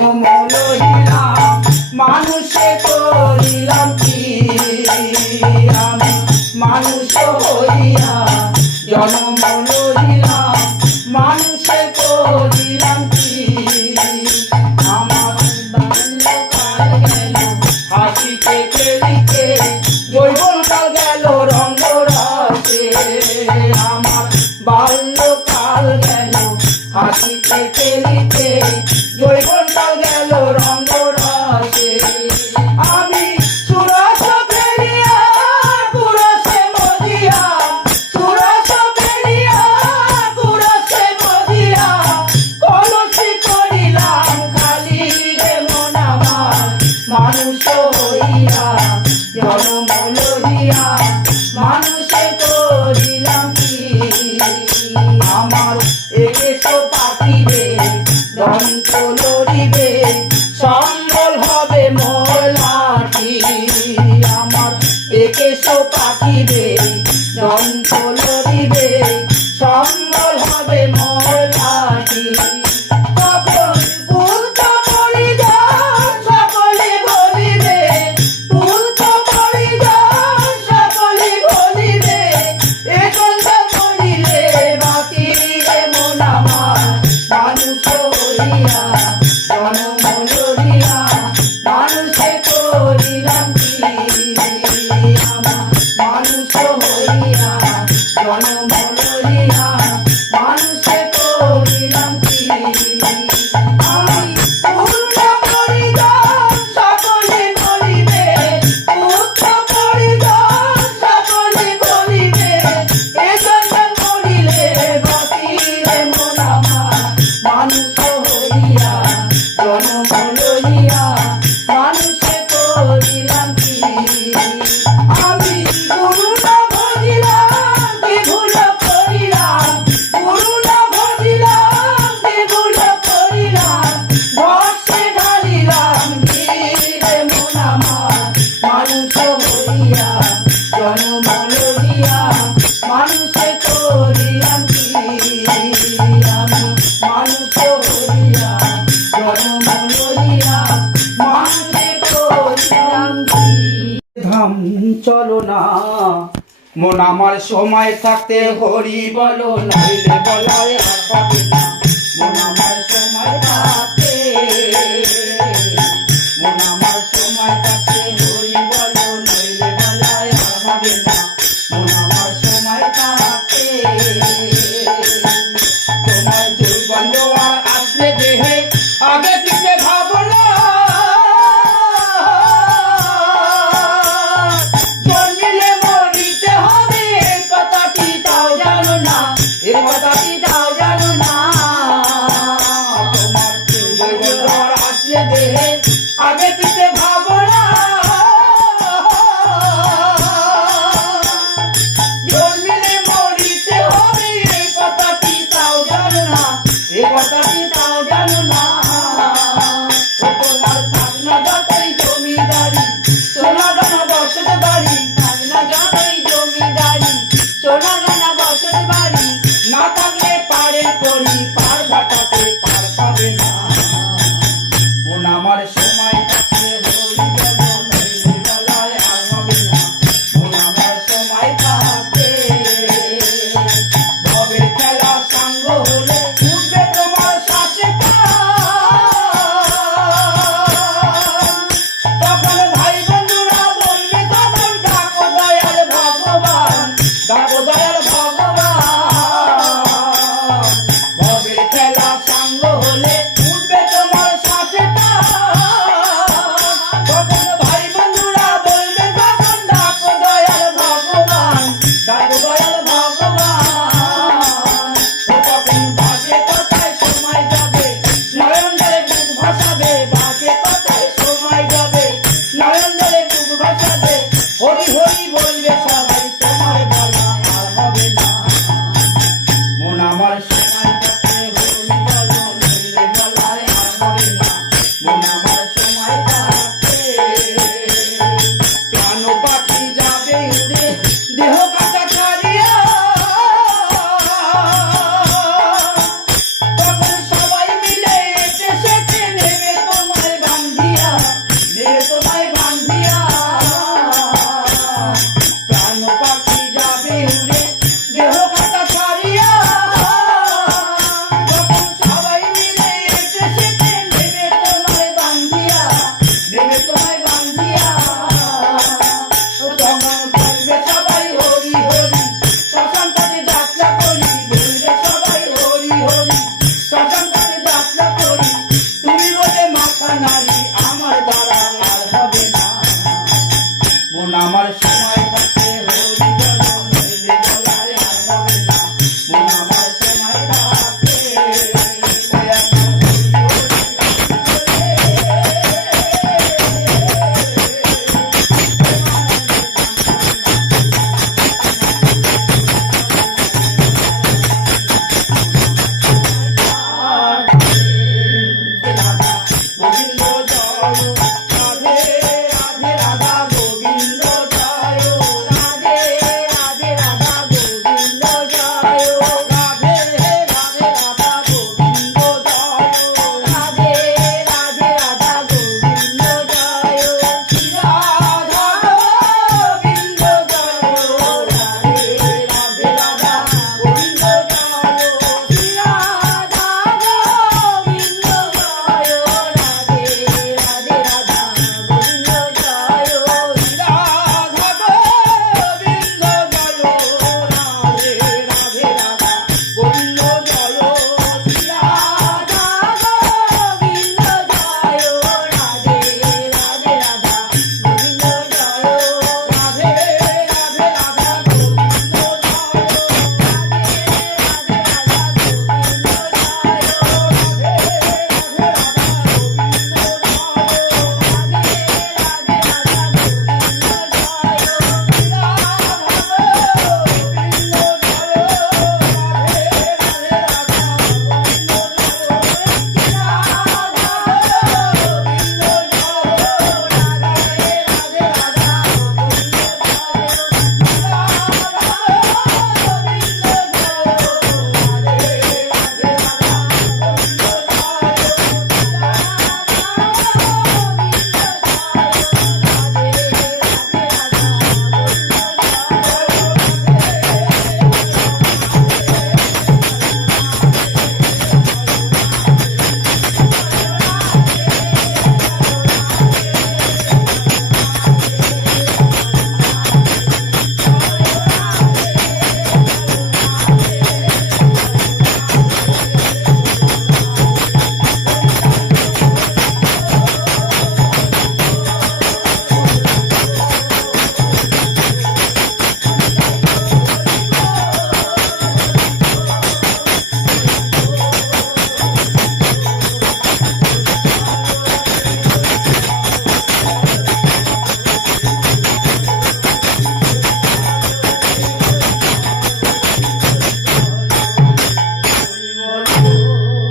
লইলাম মানুষে করিলাম কি আমি মানুষ হইয়া জন্ম লইলাম মানুষে করিলাম কি আমার বাল্যকাল গেল হাসিতে খেলিতে যৌবনকাল গেল রঙ্গ রসে আমার বাল্যকাল গেল হাসিতে খেলিতে যৌবনকাল গেল রঙ্গ রসে আমি সুরস ফেলিয়া কুরসে মজিয়া সুরস ফেলিয়া কুরসে মজিয়া কলসি করিলাম খালি রে মন আমার মানুষ হইয়া জন্ম লইয়া মানুষে করিলাম কি আমার একেশো পাখিরে দন্ত লড়িবে সম্বল হবে মোলাটি আমার একেশো পাখিরে দন্ত লড়িবে সম্বল হবে মোলাটি তখন পুত্র পরিজন সকলে বলিবে পুত্র পরিজন সকলে বলিবে এ কথা বলিলে বাকি রে মন আমার মানুষ হইয়া জন্ম লইয়া মানুষে করিলাম কি আমার মানুষ হইয়া জন্ম লইয়া মানুষে করিলাম কি আমি পূর্ণ পরিজন সকলে বলিবে পুত্র পরিজন সকলে বলিবে এ জন্য বলিলে বাকি রে মন আমার মানুষ হইয়া জন্ম লইয়া মানুষে করিলাম কি আমি গুরু না ভজিলাম কি ভুল করিলাম গুরু না ভজিলাম কি ভুল করিলাম বর্ষে ঢালিলাম কি রে মন আমার মানুষ হইয়া জন্ম লইয়া মানুষে করিলাম কি আমি মানুষ হইয়া জন্ম লইয়া মানুষে করিলাম কি ধাম চলো না মন আমার সময় থাকতে হরি বলো নাইলে বলায় আর পাবে না মন আমার সময় থাকতে মন আমার সময় থাকতে হরি বলো নাইলে বলায় আর পাবে না মন আমার সময় থাকতে তোমার যৌবন জোয়ার আসলে দেহে আগে পিছে ভাবনা জন্মিলে মরিতে হবে এই কথাটি তাও জানো না এই কথাটি তাও জানো না তোমার যৌবন জোয়ার আসলে দেহে আগে পিছে ভাবনা জন্মিলে মরিতে হবে এই কথাটি তাও জানো না এই কথাটি তাও জানো না তোমার থাকনা যতই জমিদারি সোনা দানা বসত বাড়ি থাকনা যতই জমিদারি সোনা দানা বসত বাড়ি না থাকলে পারে করি পার ঘাটাতে পার পাবে না মন আমার সময় থাকতে হরি বলো নইলে বলায় আর হবে না মন আমার সময় থাকতে ভবের খেলা সাঙ্গ হলে উঠবে তোমার শ্বাসে তখন ভাই বন্ধুরা বলবে তখন ডাকো দয়াল ভগবান ডাকো দয়াল ভগবান ভবের খেলা সাঙ্গ হলে উঠবে তোমার শ্বাসে তখন ভাই বন্ধুরা বলবে তখন ডাকো দয়াল ভগবান ডাকো দয়াল ভগবান তখন বাজে কথায় সময় যাবে নয়ন জলে বুক ভাসাবে বাজে কথায় সময় যাবে নয়ন জলে বুক ভাসাবে হরি হরি বলবে সবাই তোমার বলা আর হবে না মন আমার সময় থাকতে হরি বলো নইলে বলায় আর হবে না মন আমার সময় থাকতে প্রাণ পাখি যাবে উড়ে দেহ কাটা ছাড়িয়া তখন সবাই মিলে এসে সেটে নেবে তো গোবিন্দ জয়